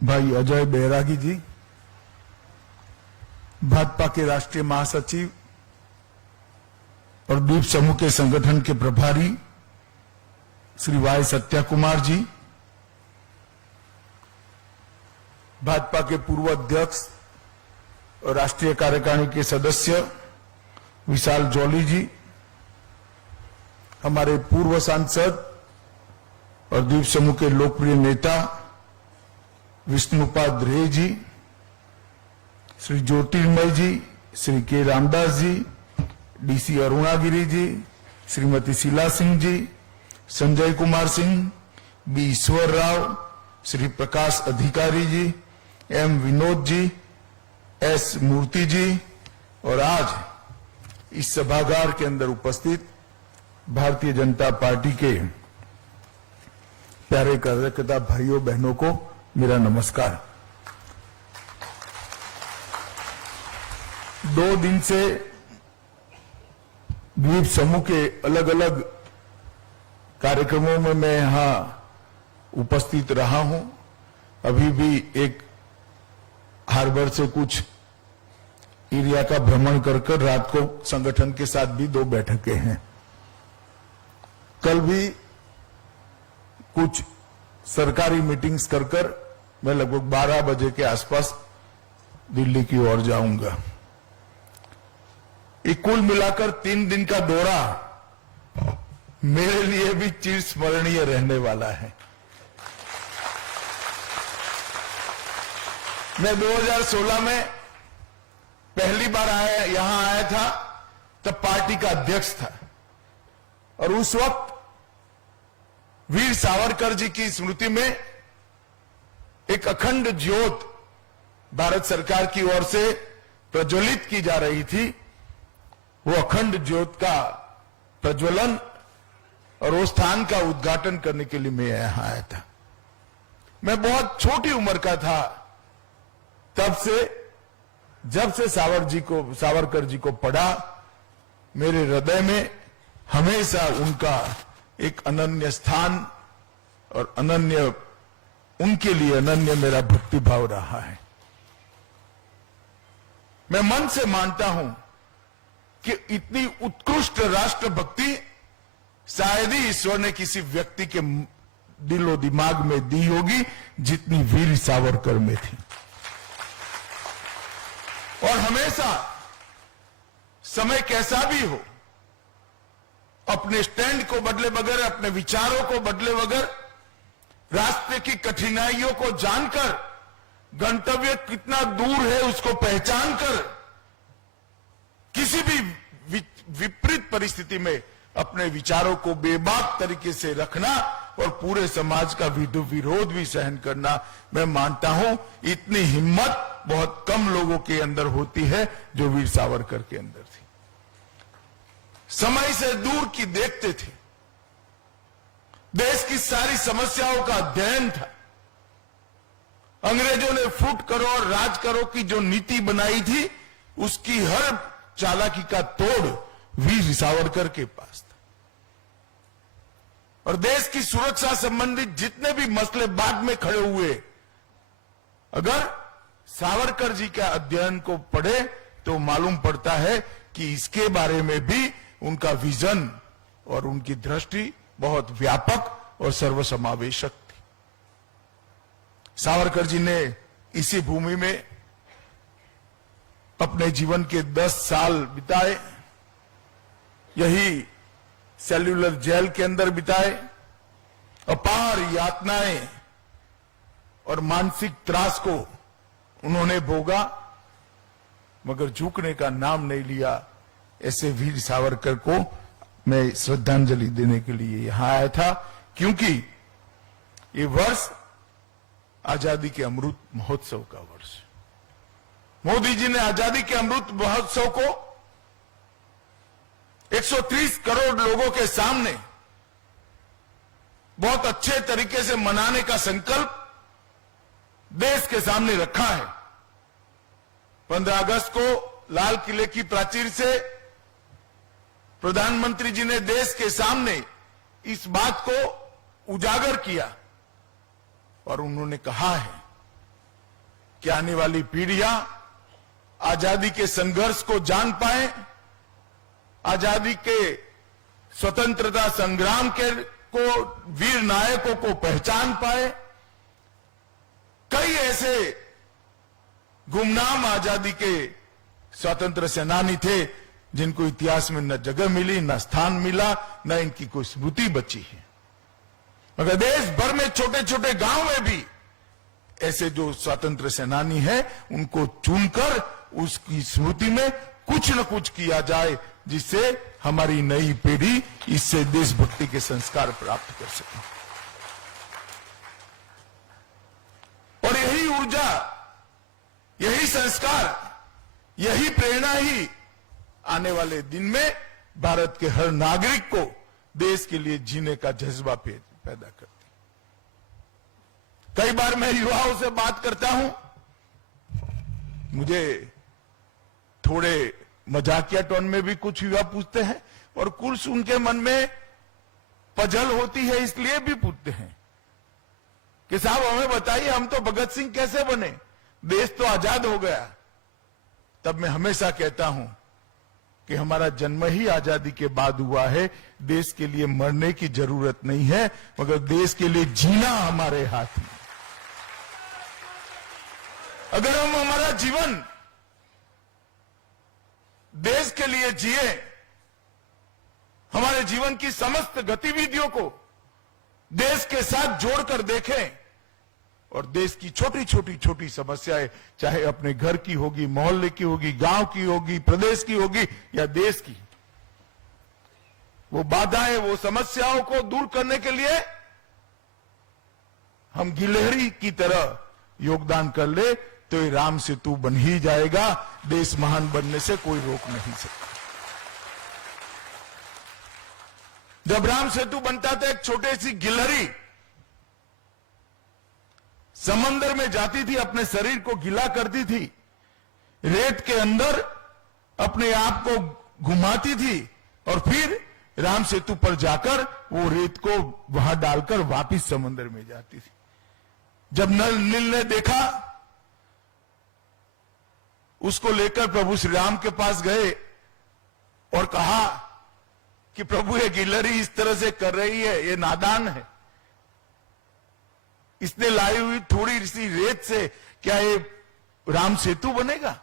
भाई अजय बैरागी जी, भाजपा के राष्ट्रीय महासचिव और द्वीप समूह के संगठन के प्रभारी श्री वाई सत्या कुमार जी, भाजपा के पूर्व अध्यक्ष और राष्ट्रीय कार्यकारिणी के सदस्य विशाल जॉली जी, हमारे पूर्व सांसद और द्वीप समूह के लोकप्रिय नेता विष्णुपाद रे जी, श्री ज्योतिर्मय जी, श्री के रामदास जी, डीसी अरुणागिरी जी, श्रीमती शीला सिंह जी, संजय कुमार सिंह, बी ईश्वर राव, श्री प्रकाश अधिकारी जी, एम विनोद जी, एस मूर्ति जी और आज इस सभागार के अंदर उपस्थित भारतीय जनता पार्टी के प्यारे कार्यकर्ता भाइयों बहनों को मेरा नमस्कार। 2 दिन से द्वीप समूह के अलग अलग कार्यक्रमों में मैं यहां उपस्थित रहा हूं। अभी भी एक हार्बर से कुछ एरिया का भ्रमण कर रात को संगठन के साथ भी 2 बैठकें हैं। कल भी कुछ सरकारी मीटिंग्स कर मैं लगभग 12 बजे के आसपास दिल्ली की ओर जाऊंगा। कुल मिलाकर 3 दिन का दौरा मेरे लिए भी चिरस्मरणीय रहने वाला है। मैं 2016 में पहली बार यहां आया था, तब पार्टी का अध्यक्ष था और उस वक्त वीर सावरकर जी की स्मृति में एक अखंड ज्योत भारत सरकार की ओर से प्रज्वलित की जा रही थी। वो अखंड ज्योत का प्रज्वलन और वो स्थान का उद्घाटन करने के लिए मैं यहां आया था। मैं बहुत छोटी उम्र का था तब से, जब से सावरकर जी को पढ़ा, मेरे हृदय में हमेशा उनका एक अनन्य स्थान और उनके लिए अनन्य मेरा भक्तिभाव रहा है। मैं मन से मानता हूं कि इतनी उत्कृष्ट राष्ट्रभक्ति शायद ही ईश्वर ने किसी व्यक्ति के दिलो दिमाग में दी होगी जितनी वीर सावरकर में थी। और हमेशा समय कैसा भी हो, अपने स्टैंड को बदले बगैर, अपने विचारों को बदले बगैर, रास्ते की कठिनाइयों को जानकर, गंतव्य कितना दूर है उसको पहचान कर, किसी भी विपरीत परिस्थिति में अपने विचारों को बेबाक तरीके से रखना और पूरे समाज का विरोध भी सहन करना, मैं मानता हूं इतनी हिम्मत बहुत कम लोगों के अंदर होती है जो वीर सावरकर के अंदर थी। समय से दूर की देखते थे, देश की सारी समस्याओं का अध्ययन था। अंग्रेजों ने फूट करो और राज करो की जो नीति बनाई थी, उसकी हर चालाकी का तोड़ वीर सावरकर के पास था। और देश की सुरक्षा संबंधित जितने भी मसले बाद में खड़े हुए, अगर सावरकर जी का अध्ययन को पढ़े तो मालूम पड़ता है कि इसके बारे में भी उनका विजन और उनकी दृष्टि बहुत व्यापक और सर्वसमावेशक थी। सावरकर जी ने इसी भूमि में अपने जीवन के 10 साल बिताए, यही सेल्युलर जेल के अंदर बिताए, अपार यातनाएं और मानसिक त्रास को उन्होंने भोगा, मगर झुकने का नाम नहीं लिया। ऐसे वीर सावरकर को मैं श्रद्धांजलि देने के लिए यहां आया था, क्योंकि ये वर्ष आजादी के अमृत महोत्सव का वर्ष। मोदी जी ने आजादी के अमृत महोत्सव को 130 करोड़ लोगों के सामने बहुत अच्छे तरीके से मनाने का संकल्प देश के सामने रखा है। 15 अगस्त को लाल किले की प्राचीर से प्रधानमंत्री जी ने देश के सामने इस बात को उजागर किया और उन्होंने कहा है कि आने वाली पीढ़ियां आजादी के संघर्ष को जान पाए, आजादी के स्वतंत्रता संग्राम के को वीर नायकों को पहचान पाए। कई ऐसे गुमनाम आजादी के स्वतंत्र सेनानी थे जिनको इतिहास में न जगह मिली, न स्थान मिला, न इनकी कोई स्मृति बची है। मगर देश भर में छोटे छोटे गांव में भी ऐसे जो स्वतंत्र सेनानी हैं उनको चुनकर उसकी स्मृति में कुछ न कुछ किया जाए, जिससे हमारी नई पीढ़ी इससे देशभक्ति के संस्कार प्राप्त कर सके। और यही ऊर्जा, यही संस्कार, यही प्रेरणा ही आने वाले दिन में भारत के हर नागरिक को देश के लिए जीने का जज्बा पैदा करती। कई बार मैं युवाओं से बात करता हूं, मुझे थोड़े मजाकिया टोन में भी कुछ युवा पूछते हैं और कुछ उनके मन में पजल होती है, इसलिए भी पूछते हैं कि साहब हमें बताइए, हम तो भगत सिंह कैसे बने, देश तो आजाद हो गया। तब मैं हमेशा कहता हूं कि हमारा जन्म ही आजादी के बाद हुआ है। देश के लिए मरने की जरूरत नहीं है, मगर देश के लिए जीना हमारे हाथ में। अगर हम हमारा जीवन देश के लिए जिए, हमारे जीवन की समस्त गतिविधियों को देश के साथ जोड़कर देखें और देश की छोटी छोटी समस्याएं, चाहे अपने घर की होगी, मोहल्ले की होगी, गांव की होगी, प्रदेश की होगी या देश की, वो बाधाएं, वो समस्याओं को दूर करने के लिए हम गिलहरी की तरह योगदान कर ले तो ये राम सेतु बन ही जाएगा। देश महान बनने से कोई रोक नहीं सकता। जब राम सेतु बनता था, एक छोटी सी गिलहरी समंदर में जाती थी, अपने शरीर को गीला करती थी, रेत के अंदर अपने आप को घुमाती थी और फिर राम सेतु पर जाकर वो रेत को वहां डालकर वापस समंदर में जाती थी। जब नील ने देखा, उसको लेकर प्रभु श्री राम के पास गए और कहा कि प्रभु ये गिलहरी इस तरह से कर रही है, ये नादान है, इसने लाई हुई थोड़ी सी रेत से क्या ये राम सेतु बनेगा?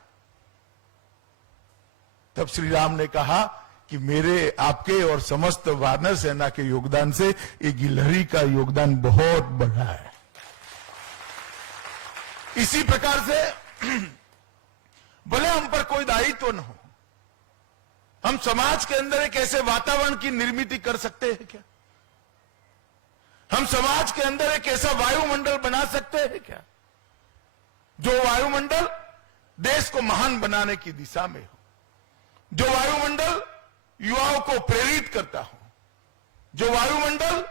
तब श्री राम ने कहा कि मेरे, आपके और समस्त वानर सेना के योगदान से ये गिलहरी का योगदान बहुत बड़ा है। इसी प्रकार से भले हम पर कोई दायित्व न हो, हम समाज के अंदर एक ऐसे वातावरण की निर्मित कर सकते हैं क्या? हम समाज के अंदर एक ऐसा वायुमंडल बना सकते हैं क्या, जो वायुमंडल देश को महान बनाने की दिशा में हो, जो वायुमंडल युवाओं को प्रेरित करता हो, जो वायुमंडल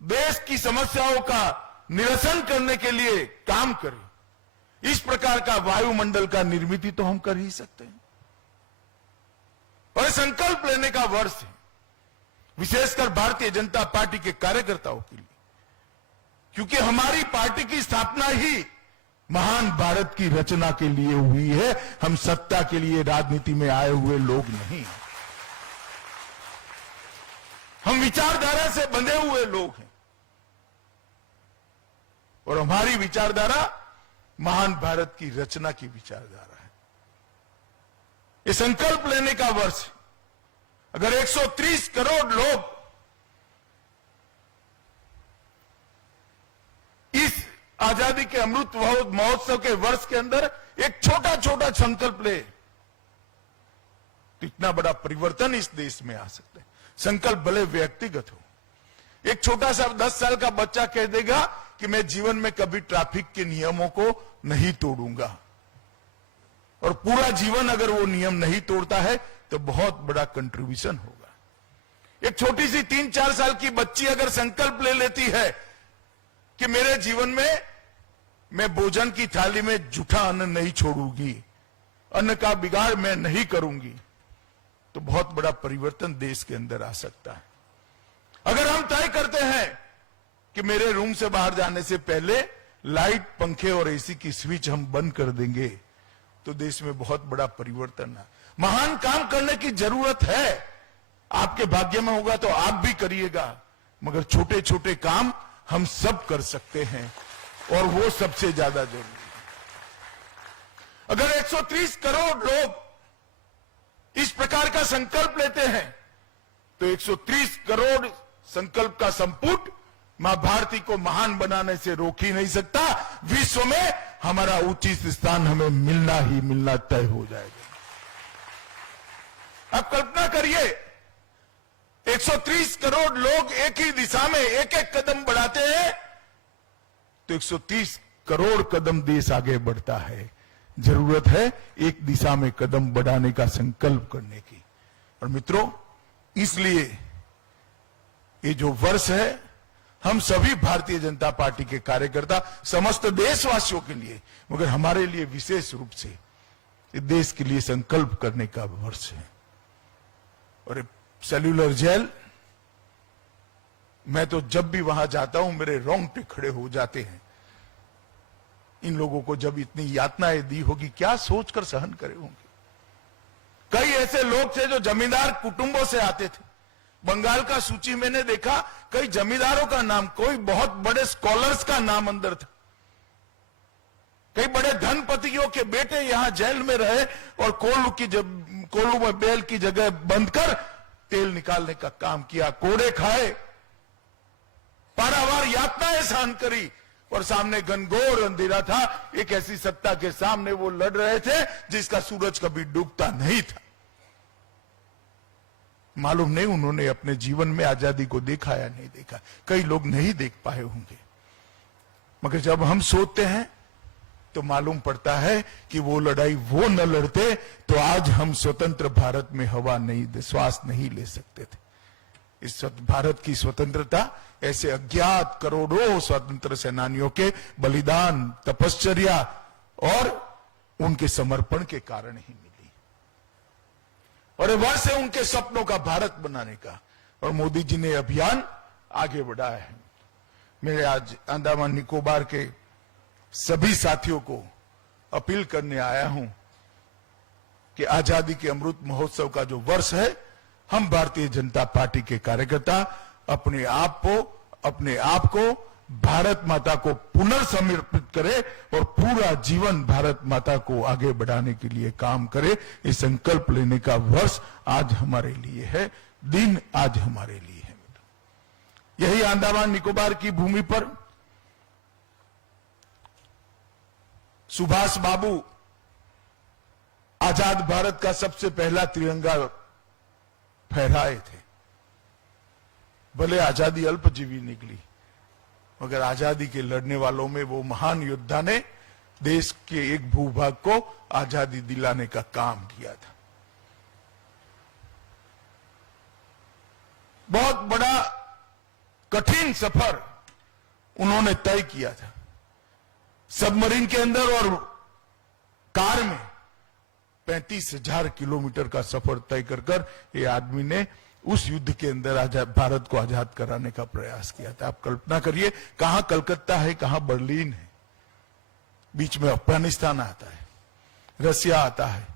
देश की समस्याओं का निरसन करने के लिए काम करे। इस प्रकार का वायुमंडल का निर्मित तो हम कर ही सकते हैं। और संकल्प लेने का वर्ष है, विशेषकर भारतीय जनता पार्टी के कार्यकर्ताओं के लिए, क्योंकि हमारी पार्टी की स्थापना ही महान भारत की रचना के लिए हुई है। हम सत्ता के लिए राजनीति में आए हुए लोग नहीं, हम विचारधारा से बंधे हुए लोग हैं और हमारी विचारधारा महान भारत की रचना की विचारधारा है। ये संकल्प लेने का वर्ष है। अगर 130 करोड़ लोग इस आजादी के अमृत महोत्सव के वर्ष के अंदर एक छोटा छोटा संकल्प ले, तो इतना बड़ा परिवर्तन इस देश में आ सकता है। संकल्प भले व्यक्तिगत हो, एक छोटा सा 10 साल का बच्चा कह देगा कि मैं जीवन में कभी ट्रैफिक के नियमों को नहीं तोड़ूंगा, और पूरा जीवन अगर वो नियम नहीं तोड़ता है तो बहुत बड़ा कंट्रीब्यूशन होगा। एक छोटी सी 3-4 साल की बच्ची अगर संकल्प ले लेती है कि मेरे जीवन में मैं भोजन की थाली में जूठा अन्न नहीं छोड़ूंगी, अन्न का बिगाड़ मैं नहीं करूंगी, तो बहुत बड़ा परिवर्तन देश के अंदर आ सकता है। अगर हम तय करते हैं कि मेरे रूम से बाहर जाने से पहले लाइट, पंखे और एसी की स्विच हम बंद कर देंगे तो देश में बहुत बड़ा परिवर्तन है। महान काम करने की जरूरत है, आपके भाग्य में होगा तो आप भी करिएगा, मगर छोटे छोटे काम हम सब कर सकते हैं और वो सबसे ज्यादा जरूरी है। अगर 130 करोड़ लोग इस प्रकार का संकल्प लेते हैं तो 130 करोड़ संकल्प का संपुट मां भारती को महान बनाने से रोक ही नहीं सकता। विश्व में हमारा उचित स्थान हमें मिलना ही मिलना तय हो जाएगा। अब कल्पना करिए, 130 करोड़ लोग एक ही दिशा में एक एक कदम बढ़ाते हैं तो 130 करोड़ कदम देश आगे बढ़ता है। जरूरत है एक दिशा में कदम बढ़ाने का संकल्प करने की। और मित्रों, इसलिए ये जो वर्ष है, हम सभी भारतीय जनता पार्टी के कार्यकर्ता, समस्त देशवासियों के लिए, मगर हमारे लिए विशेष रूप से देश के लिए संकल्प करने का वर्ष है। और सेल्यूलर जेल, मैं तो जब भी वहां जाता हूं मेरे रोंगटे खड़े हो जाते हैं। इन लोगों को जब इतनी यातनाएं दी होगी, क्या सोचकर सहन करे होंगे। कई ऐसे लोग थे जो जमींदार कुटुंबों से आते थे। बंगाल का सूची मैंने देखा, कई जमींदारों का नाम, कोई बहुत बड़े स्कॉलर्स का नाम अंदर था। कई बड़े धनपतियों के बेटे यहां जेल में रहे और कोल्हू में बेल की जगह बंद कर तेल निकालने का काम किया, कोड़े खाए, पारावार यातनाएं सहन करी और सामने घनघोर अंधेरा था। एक ऐसी सत्ता के सामने वो लड़ रहे थे जिसका सूरज कभी डूबता नहीं था। मालूम नहीं उन्होंने अपने जीवन में आजादी को देखा या नहीं देखा, कई लोग नहीं देख पाए होंगे, मगर जब हम सोचते हैं तो मालूम पड़ता है कि वो लड़ाई वो न लड़ते तो आज हम स्वतंत्र भारत में हवा नहीं, श्वास नहीं ले सकते थे। इस भारत की स्वतंत्रता ऐसे अज्ञात करोड़ों स्वतंत्र सेनानियों के बलिदान, तपश्चर्या और उनके समर्पण के कारण ही मिली। और ये वर्ष है उनके सपनों का भारत बनाने का, और मोदी जी ने अभियान आगे बढ़ाया है। मेरे आज अंडमान निकोबार के सभी साथियों को अपील करने आया हूं कि आजादी के अमृत महोत्सव का जो वर्ष है, हम भारतीय जनता पार्टी के कार्यकर्ता अपने आप को भारत माता को पुनर्समर्पित करें और पूरा जीवन भारत माता को आगे बढ़ाने के लिए काम करें। ये संकल्प लेने का वर्ष आज हमारे लिए है, दिन आज हमारे लिए है। यही अंडमान निकोबार की भूमि पर सुभाष बाबू आजाद भारत का सबसे पहला तिरंगा फहराए थे। भले आजादी अल्पजीवी निकली, मगर आजादी के लड़ने वालों में वो महान योद्धा ने देश के एक भूभाग को आजादी दिलाने का काम किया था। बहुत बड़ा कठिन सफर उन्होंने तय किया था। सबमरीन के अंदर और कार में 35,000 किलोमीटर का सफर तय कर ये आदमी ने उस युद्ध के अंदर भारत को आजाद कराने का प्रयास किया था। आप कल्पना करिए, कहां कलकत्ता है, कहां बर्लिन है, बीच में अफगानिस्तान आता है, रसिया आता है।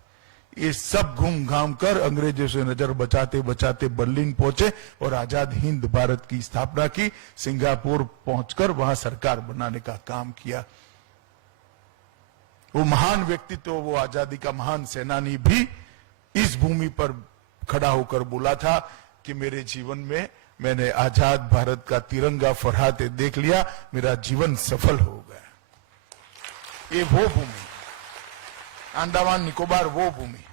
ये सब घूम घाम कर अंग्रेजों से नजर बचाते बचाते बर्लिन पहुंचे और आजाद हिंद भारत की स्थापना की। सिंगापुर पहुंचकर वहां सरकार बनाने का काम किया। वो महान व्यक्तित्व, वो आजादी का महान सेनानी भी इस भूमि पर खड़ा होकर बोला था कि मेरे जीवन में मैंने आजाद भारत का तिरंगा फहराते देख लिया, मेरा जीवन सफल हो गया। ये वो भूमि, अंडमान निकोबार वो भूमि।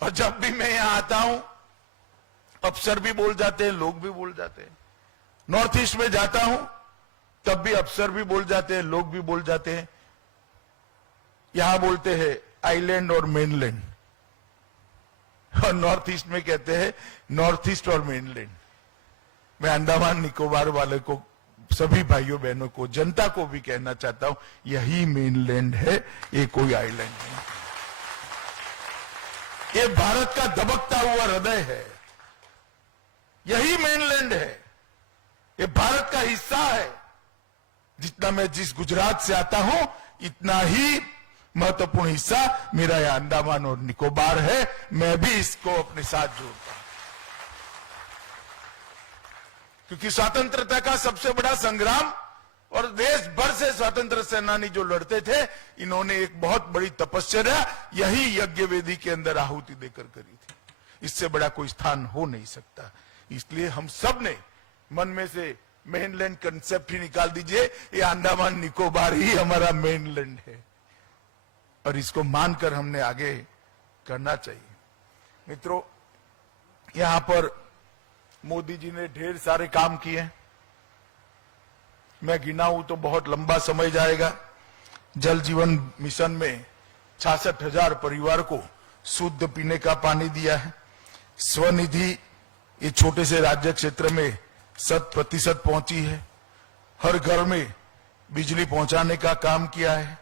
और जब भी मैं यहां आता हूं, अफसर भी बोल जाते हैं, लोग भी बोल जाते हैं। नॉर्थ ईस्ट में जाता हूं तब भी अफसर भी बोल जाते हैं, लोग भी बोल जाते हैं। यहां बोलते हैं आइलैंड और मेनलैंड, और नॉर्थ ईस्ट में कहते हैं नॉर्थ ईस्ट और मेनलैंड। मैं अंडमान निकोबार वाले को, सभी भाइयों बहनों को, जनता को भी कहना चाहता हूं, यही मेनलैंड है, ये कोई आइलैंड नहीं। ये भारत का धबकता हुआ हृदय है, यही मेनलैंड है, ये भारत का हिस्सा है। जितना मैं जिस गुजरात से आता हूं इतना ही महत्वपूर्ण हिस्सा मेरा यह अंडमान और निकोबार है। मैं भी इसको अपने साथ जोड़ता हूं, क्योंकि स्वतंत्रता का सबसे बड़ा संग्राम और देश भर से स्वतंत्र सेनानी जो लड़ते थे, इन्होंने एक बहुत बड़ी तपस्या यही यज्ञ वेदी के अंदर आहुति देकर करी थी। इससे बड़ा कोई स्थान हो नहीं सकता। इसलिए हम सब ने मन में से मेनलैंड कंसेप्ट ही निकाल दीजिए, ये अंडमान निकोबार ही हमारा मेनलैंड है और इसको मानकर हमने आगे करना चाहिए। मित्रों, यहां पर मोदी जी ने ढेर सारे काम किए, मैं गिनाऊं तो बहुत लंबा समय जाएगा। जल जीवन मिशन में 66,000 परिवार को शुद्ध पीने का पानी दिया है। स्वनिधि ये छोटे से राज्य क्षेत्र में 100% पहुंची है। हर घर में बिजली पहुंचाने का काम किया है।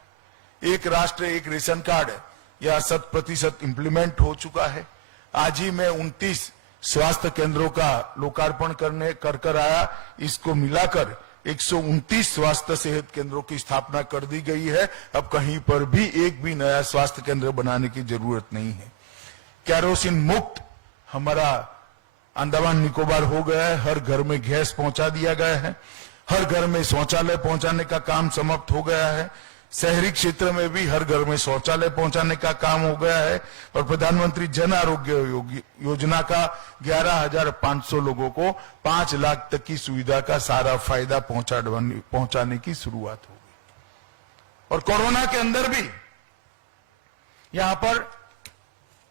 एक राष्ट्र एक रेशन कार्ड यह 100% इंप्लीमेंट हो चुका है। आज ही मैं 29 स्वास्थ्य केंद्रों का लोकार्पण कर आया। इसको मिलाकर 129 स्वास्थ्य सेहत केंद्रों की स्थापना कर दी गई है। अब कहीं पर भी एक भी नया स्वास्थ्य केंद्र बनाने की जरूरत नहीं है। केरोसिन मुक्त हमारा अंडमान निकोबार हो गया है। हर घर में गैस पहुंचा दिया गया है। हर घर में शौचालय पहुंचाने का काम समाप्त हो गया है। शहरी क्षेत्र में भी हर घर में शौचालय पहुंचाने का काम हो गया है। और प्रधानमंत्री जन आरोग्य योजना का 11,500 लोगों को 5 लाख तक की सुविधा का सारा फायदा पहुंचाने की शुरुआत हो गई। और कोरोना के अंदर भी यहां पर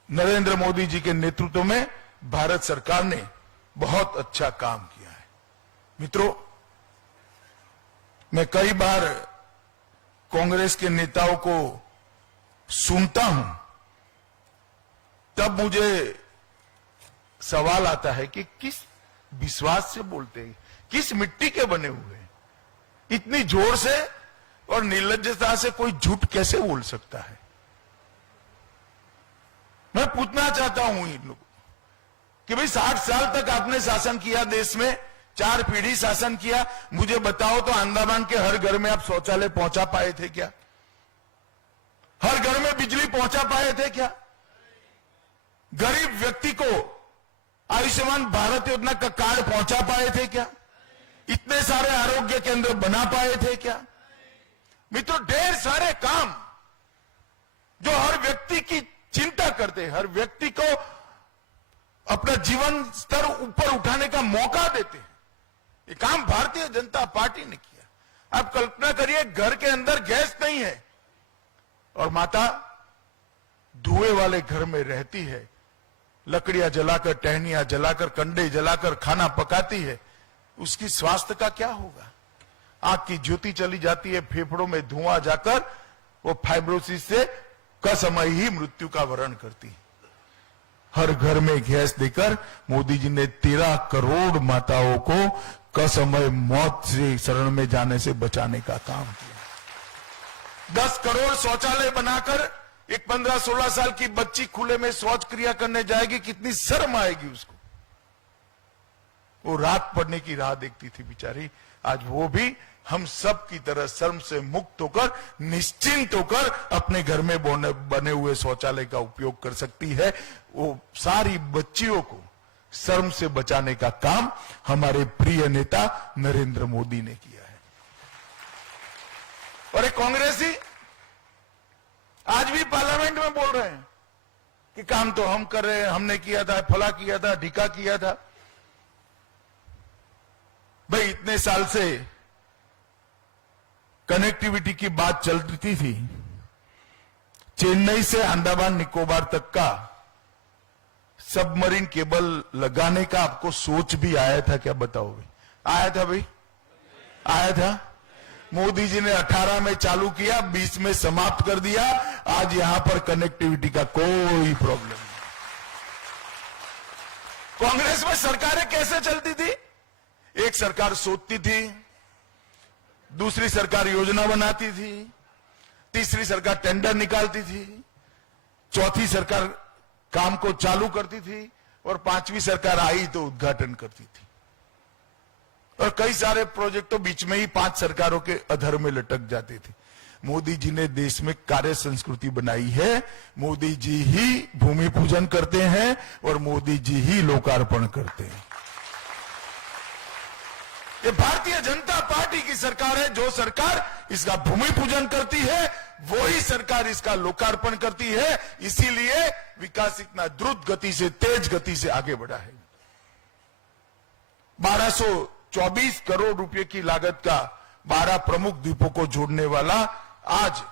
नरेंद्र मोदी जी के नेतृत्व में भारत सरकार ने बहुत अच्छा काम किया है। मित्रों, मैं कई बार कांग्रेस के नेताओं को सुनता हूं, तब मुझे सवाल आता है कि किस विश्वास से बोलते हैं, किस मिट्टी के बने हुए हैं। इतनी जोर से और निर्लज्जता से कोई झूठ कैसे बोल सकता है। मैं पूछना चाहता हूं इन लोगों कि भाई 60 साल तक आपने शासन किया, देश में 4 पीढ़ी शासन किया, मुझे बताओ तो अंडमान के हर घर में आप शौचालय पहुंचा पाए थे क्या? हर घर में बिजली पहुंचा पाए थे क्या? गरीब व्यक्ति को आयुष्मान भारत योजना का कार्ड पहुंचा पाए थे क्या? इतने सारे आरोग्य केंद्र बना पाए थे क्या? मित्रों, ढेर सारे काम जो हर व्यक्ति की चिंता करते, हर व्यक्ति को अपना जीवन स्तर ऊपर उठाने का मौका देते हैं, ये काम भारतीय जनता पार्टी ने किया। आप कल्पना करिए, घर के अंदर गैस नहीं है और माता धुएं वाले घर में रहती है, लकड़ियां जलाकर, टहनियां जलाकर, कंडे जलाकर खाना पकाती है। उसकी स्वास्थ्य का क्या होगा? आंख की ज्योति चली जाती है, फेफड़ों में धुआं जाकर वो फाइब्रोसिस से कसमय ही मृत्यु का वरण करती है। हर घर में गैस देकर मोदी जी ने 13 करोड़ माताओं को कसमय मौत से शरण में जाने से बचाने का काम किया। 10 करोड़ शौचालय बनाकर एक 15-16 साल की बच्ची खुले में शौच क्रिया करने जाएगी, कितनी शर्म आएगी उसको। वो रात पड़ने की राह देखती थी बेचारी, आज वो भी हम सब की तरह शर्म से मुक्त होकर, निश्चिंत होकर अपने घर में बने हुए शौचालय का उपयोग कर सकती है। वो सारी बच्चियों को शर्म से बचाने का काम हमारे प्रिय नेता नरेंद्र मोदी ने किया है। और एक कांग्रेसी आज भी पार्लियामेंट में बोल रहे हैं कि काम तो हम कर रहे हैं, हमने किया था, फला किया था, ढिका किया था। भाई, इतने साल से कनेक्टिविटी की बात चलती थी। चेन्नई से अंडमान निकोबार तक का सबमरीन केबल लगाने का आपको सोच भी आया था क्या? बताओ भाई, आया था भाई? आया था? मोदी जी ने 18 में चालू किया, 20 में समाप्त कर दिया। आज यहां पर कनेक्टिविटी का कोई प्रॉब्लम नहीं। कांग्रेस में सरकारें कैसे चलती थी? एक सरकार सोचती थी, दूसरी सरकार योजना बनाती थी, तीसरी सरकार टेंडर निकालती थी, चौथी सरकार काम को चालू करती थी और 5वीं सरकार आई तो उद्घाटन करती थी। और कई सारे प्रोजेक्ट तो बीच में ही 5 सरकारों के अधर में लटक जाते थे। मोदी जी ने देश में कार्य संस्कृति बनाई है। मोदी जी ही भूमि पूजन करते हैं और मोदी जी ही लोकार्पण करते हैं। ये भारतीय जनता पार्टी की सरकार है। जो सरकार इसका भूमि पूजन करती है वही सरकार इसका लोकार्पण करती है। इसीलिए विकास इतना द्रुत गति से, तेज गति से आगे बढ़ा है। 1224 करोड़ रुपए की लागत का 12 प्रमुख द्वीपों को जोड़ने वाला आज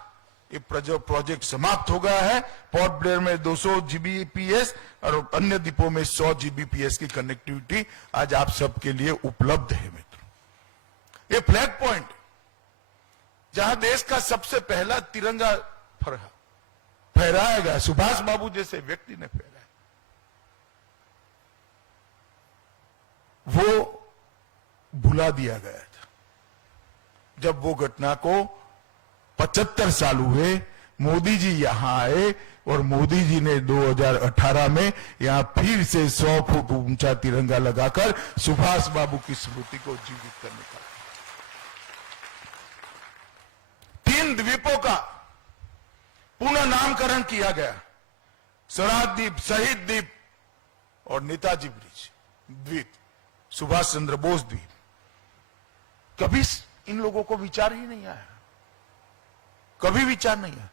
ये प्रोजेक्ट समाप्त हो गया है। पोर्ट ब्लेयर में 200 जीबीपीएस और अन्य द्वीपों में 100 जीबीपीएस की कनेक्टिविटी आज आप सबके लिए उपलब्ध है। मित्रों, ये फ्लैग पॉइंट जहां देश का सबसे पहला तिरंगा फहराया गया, सुभाष बाबू जैसे व्यक्ति ने फहराया, वो भुला दिया गया था। जब वो घटना को 75 साल हुए, मोदी जी यहां आए और मोदी जी ने 2018 में यहां फिर से 100 फुट ऊंचा तिरंगा लगाकर सुभाष बाबू की स्मृति को जीवित करने का 3 द्वीपों का पुनः नामकरण किया गया। स्वराज द्वीप, शहीद द्वीप और नेताजी ब्रिज द्वीप, सुभाष चंद्र बोस द्वीप। कभी इन लोगों को विचार ही नहीं आया, कभी विचार नहीं आया।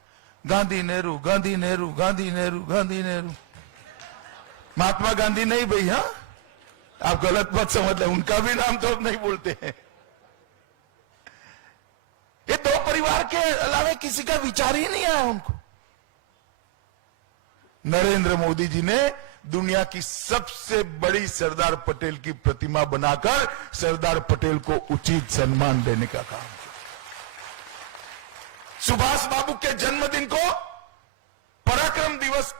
गांधी नेहरू, गांधी नेहरू, गांधी नेहरू, गांधी नेहरू। महात्मा गांधी नहीं भैया, आप गलत मत समझ लें, उनका भी नाम तो नहीं बोलते हैं। ये 2 परिवार के अलावा किसी का विचार ही नहीं आया उनको। नरेंद्र मोदी जी ने दुनिया की सबसे बड़ी सरदार पटेल की प्रतिमा बनाकर सरदार पटेल को उचित सम्मान देने का काम किया। सुभाष बाबू के जन्मदिन को पराक्रम दिवस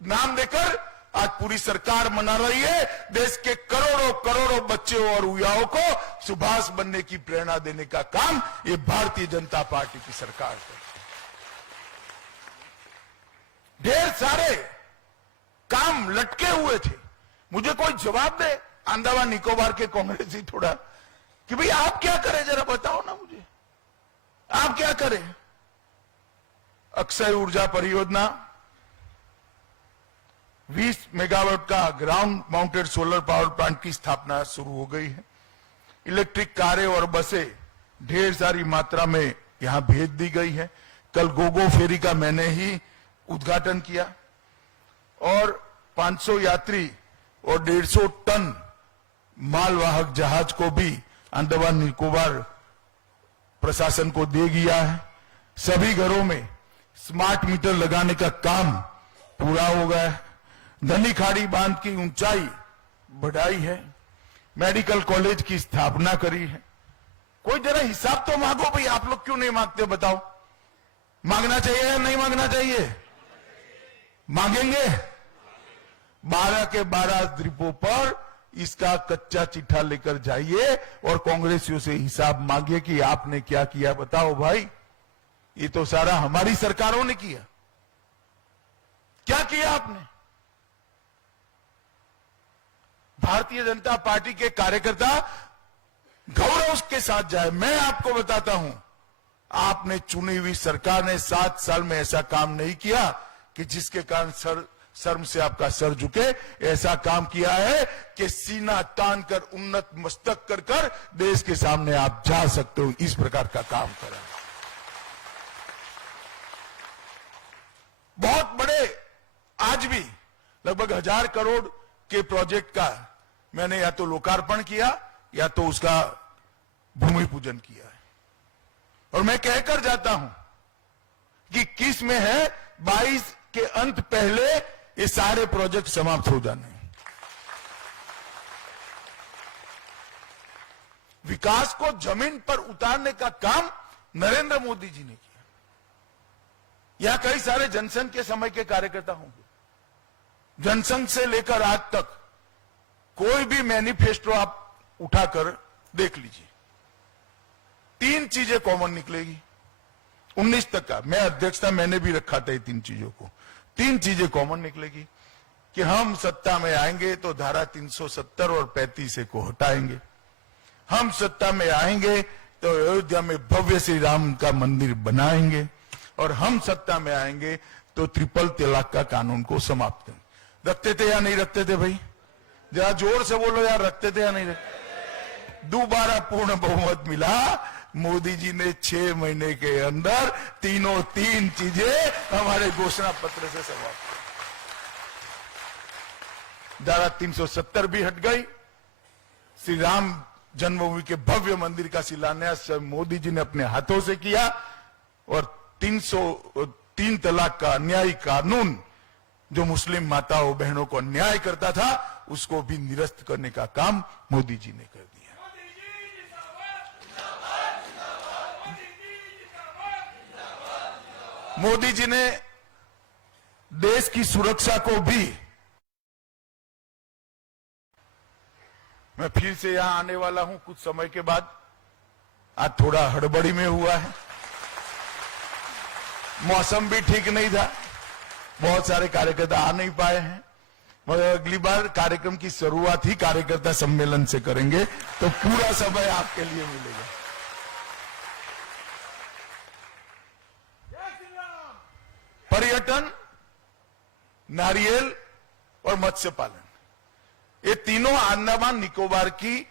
नाम देकर आज पूरी सरकार मना रही है। देश के करोड़ों करोड़ों बच्चों और युवाओं को सुभाष बनने की प्रेरणा देने का काम ये भारतीय जनता पार्टी की सरकार करती है। ढेर सारे काम लटके हुए थे। मुझे कोई जवाब दे, अंडमान निकोबार के कांग्रेस ही थोड़ा, कि भाई आप क्या करें, जरा बताओ ना मुझे, आप क्या करें। अक्षय ऊर्जा परियोजना 20 मेगावाट का ground mounted solar power plant की स्थापना शुरू हो गई है। इलेक्ट्रिक कारें और बसें ढेर सारी मात्रा में यहां भेज दी गई है। कल गोगो फेरी का मैंने ही उद्घाटन किया और 500 यात्री और 150 टन मालवाहक जहाज को भी अंडमान निकोबार प्रशासन को दे दिया है। सभी घरों में स्मार्ट मीटर लगाने का काम पूरा हो गया है। धनी खाड़ी बांध की ऊंचाई बढ़ाई है। मेडिकल कॉलेज की स्थापना करी है। कोई जरा हिसाब तो मांगो भाई, आप लोग क्यों नहीं मांगते बताओ। मांगना चाहिए या नहीं मांगना चाहिए? मांगेंगे। 12 के 12 द्वीपों पर इसका कच्चा चिट्ठा लेकर जाइए और कांग्रेसियों से हिसाब मांगिए कि आपने क्या किया बताओ भाई। ये तो सारा हमारी सरकारों ने किया। क्या किया आपने? भारतीय जनता पार्टी के कार्यकर्ता गौरव के साथ जाए। मैं आपको बताता हूं, आपने चुनी हुई सरकार ने 7 साल में ऐसा काम नहीं किया कि जिसके कारण शर्म से आपका सर झुके। ऐसा काम किया है कि सीना तान कर, उन्नत मस्तक कर देश के सामने आप जा सकते हो। इस प्रकार का काम करा। बहुत बड़े, आज भी लगभग 1000 करोड़ के प्रोजेक्ट का मैंने या तो लोकार्पण किया या तो उसका भूमि पूजन किया है। और मैं कहकर जाता हूं कि 21 में है, 22 के अंत पहले ये सारे प्रोजेक्ट समाप्त हो जाने। विकास को जमीन पर उतारने का काम नरेंद्र मोदी जी ने किया। यहां कई सारे जनसंघ के समय के कार्यकर्ता होंगे। जनसंघ से लेकर आज तक कोई भी मैनिफेस्टो आप उठाकर देख लीजिए, 3 चीजें कॉमन निकलेगी। 19 तक का मैं अध्यक्षता मैंने भी रखा था, 3 चीजों को 3 चीजें कॉमन निकलेगी कि हम सत्ता में आएंगे तो धारा 370 और 35 को हटाएंगे। हम सत्ता में आएंगे तो अयोध्या में भव्य श्री राम का मंदिर बनाएंगे, और हम सत्ता में आएंगे तो ट्रिपल तलाक का कानून को समाप्त करेंगे। रखते थे या नहीं रखते थे भाई? जरा जोर से बोलो यार, रखते थे या नहीं रखते? दोबारा पूर्ण बहुमत मिला। मोदी जी ने 6 महीने के अंदर तीनों तीन चीजें हमारे घोषणा पत्र से समाप्त कर। धारा 370 भी हट गई। श्री राम जन्मभूमि के भव्य मंदिर का शिलान्यास मोदी जी ने अपने हाथों से किया, और 303 तलाक का अन्यायी कानून जो मुस्लिम माताओं बहनों को अन्याय करता था, उसको भी निरस्त करने का काम मोदी जी ने कर दिया। मोदी जी ने देश की सुरक्षा को भी, मैं फिर से यहां आने वाला हूं कुछ समय के बाद, आज थोड़ा हड़बड़ी में हुआ है, मौसम भी ठीक नहीं था, बहुत सारे कार्यकर्ता आ नहीं पाए हैं, मगर अगली बार कार्यक्रम की शुरुआत ही कार्यकर्ता सम्मेलन से करेंगे, तो पूरा समय आपके लिए मिलेगा। पर्यटन, नारियल और मत्स्य पालन, ये तीनों अंडमान निकोबार की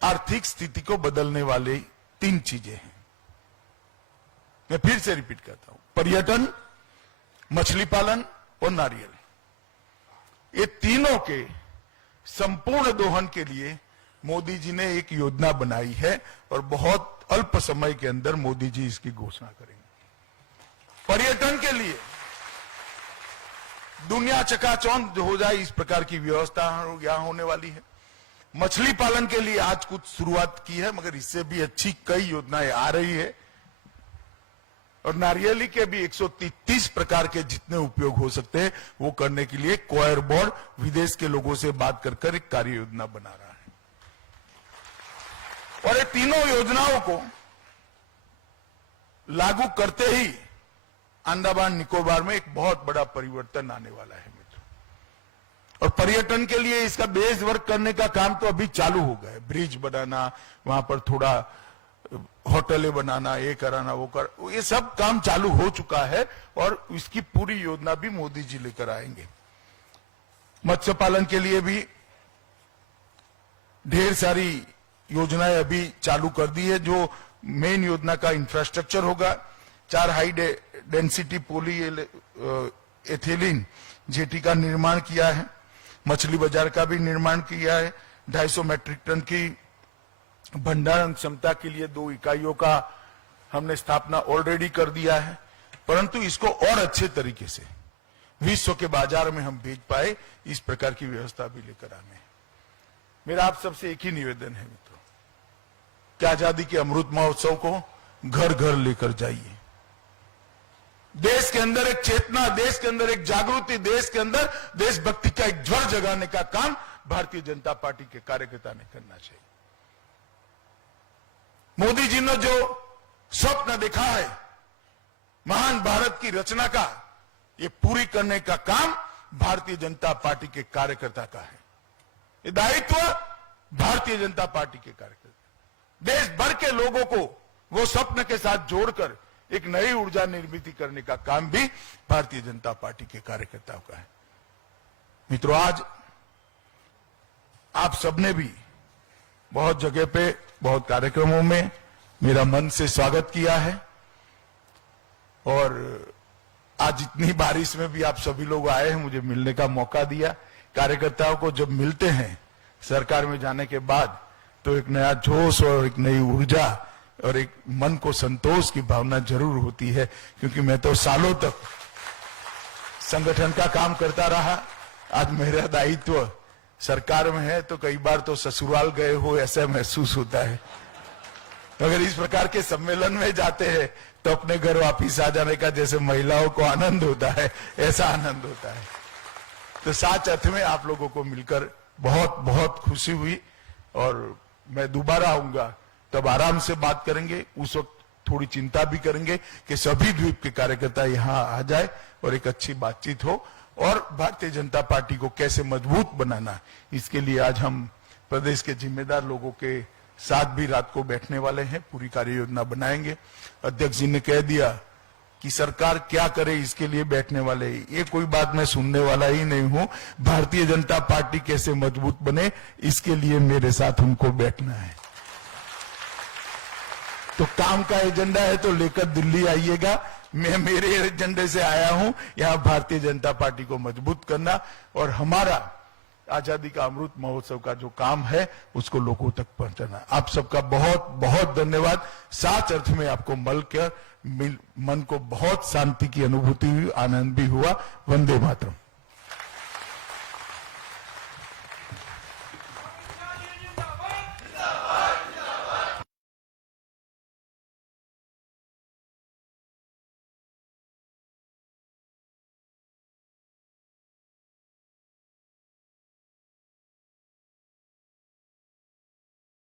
आर्थिक स्थिति को बदलने वाली 3 चीजें हैं। मैं फिर से रिपीट करता हूं, पर्यटन, मछली पालन और नारियल, ये तीनों के संपूर्ण दोहन के लिए मोदी जी ने एक योजना बनाई है, और बहुत अल्प समय के अंदर मोदी जी इसकी घोषणा करेंगे। पर्यटन के लिए दुनिया चकाचौंध हो जाए इस प्रकार की व्यवस्था यहां होने वाली है। मछली पालन के लिए आज कुछ शुरुआत की है, मगर इससे भी अच्छी कई योजनाएं आ रही है, और नारियली के भी 130 प्रकार के जितने उपयोग हो सकते हैं वो करने के लिए कोयर बोर्ड विदेश के लोगों से बात कर एक कार्य योजना बना रहा है। और ये तीनों योजनाओं को लागू करते ही अंडमान निकोबार में एक बहुत बड़ा परिवर्तन आने वाला है मित्रों। और पर्यटन के लिए इसका बेस वर्क करने का काम तो अभी चालू हो गया है, ब्रिज बनाना, वहां पर थोड़ा होटलें बनाना, ये कराना, वो कर, ये सब काम चालू हो चुका है, और इसकी पूरी योजना भी मोदी जी लेकर आएंगे। मत्स्य पालन के लिए भी ढेर सारी योजनाएं अभी चालू कर दी है। जो मेन योजना का इंफ्रास्ट्रक्चर होगा, 4 हाई डेंसिटी पोली एथिलीन जेटी का निर्माण किया है, मछली बाजार का भी निर्माण किया है, 250 मेट्रिक टन की भंडारण क्षमता के लिए 2 इकाइयों का हमने स्थापना ऑलरेडी कर दिया है, परंतु इसको और अच्छे तरीके से विश्व के बाजार में हम भेज पाए, इस प्रकार की व्यवस्था भी लेकर आने हैं। मेरा आप सबसे एक ही निवेदन है मित्रों, कि आजादी के अमृत महोत्सव को घर घर लेकर जाइए। देश के अंदर एक चेतना, देश के अंदर एक जागृति, देश के अंदर देशभक्ति का एक ज्वर जगाने का काम भारतीय जनता पार्टी के कार्यकर्ता ने करना चाहिए। मोदी जी ने जो स्वप्न देखा है महान भारत की रचना का, ये पूरी करने का काम भारतीय जनता पार्टी के कार्यकर्ता का है। ये दायित्व भारतीय जनता पार्टी के कार्यकर्ता, देश भर के लोगों को वो स्वप्न के साथ जोड़कर एक नई ऊर्जा निर्मित करने का काम भी भारतीय जनता पार्टी के कार्यकर्ताओं का है। मित्रों, आज आप सबने भी बहुत जगह पे, बहुत कार्यक्रमों में मेरा मन से स्वागत किया है, और आज इतनी बारिश में भी आप सभी लोग आए हैं, मुझे मिलने का मौका दिया। कार्यकर्ताओं को जब मिलते हैं सरकार में जाने के बाद, तो एक नया जोश और एक नई ऊर्जा और एक मन को संतोष की भावना जरूर होती है, क्योंकि मैं तो सालों तक संगठन का काम करता रहा। आज मेरा दायित्व सरकार में है, तो कई बार तो ससुराल गए हो ऐसा महसूस होता है, मगर इस प्रकार के सम्मेलन में जाते हैं तो अपने घर वापिस आ जाने का जैसे महिलाओं को आनंद होता है, ऐसा आनंद होता है। तो साथ अर्थ में आप लोगों को मिलकर बहुत बहुत खुशी हुई, और मैं दोबारा आऊंगा तब आराम से बात करेंगे। उस वक्त थोड़ी चिंता भी करेंगे कि सभी द्वीप के कार्यकर्ता यहां आ जाए और एक अच्छी बातचीत हो, और भारतीय जनता पार्टी को कैसे मजबूत बनाना, इसके लिए आज हम प्रदेश के जिम्मेदार लोगों के साथ भी रात को बैठने वाले हैं, पूरी कार्य योजना बनाएंगे। अध्यक्ष जी ने कह दिया कि सरकार क्या करे इसके लिए बैठने वाले ही। ये कोई बात मैं सुनने वाला ही नहीं हूं। भारतीय जनता पार्टी कैसे मजबूत बने इसके लिए मेरे साथ उनको बैठना है। तो काम का एजेंडा है तो लेकर दिल्ली आइएगा। मैं मेरे एजेंडे से आया हूं, यहां भारतीय जनता पार्टी को मजबूत करना और हमारा आजादी का अमृत महोत्सव का जो काम है उसको लोगों तक पहुंचाना। आप सबका बहुत बहुत धन्यवाद। साच अर्थ में आपको मिलकर मन को बहुत शांति की अनुभूति हुई, आनंद भी हुआ। वंदे मातरम।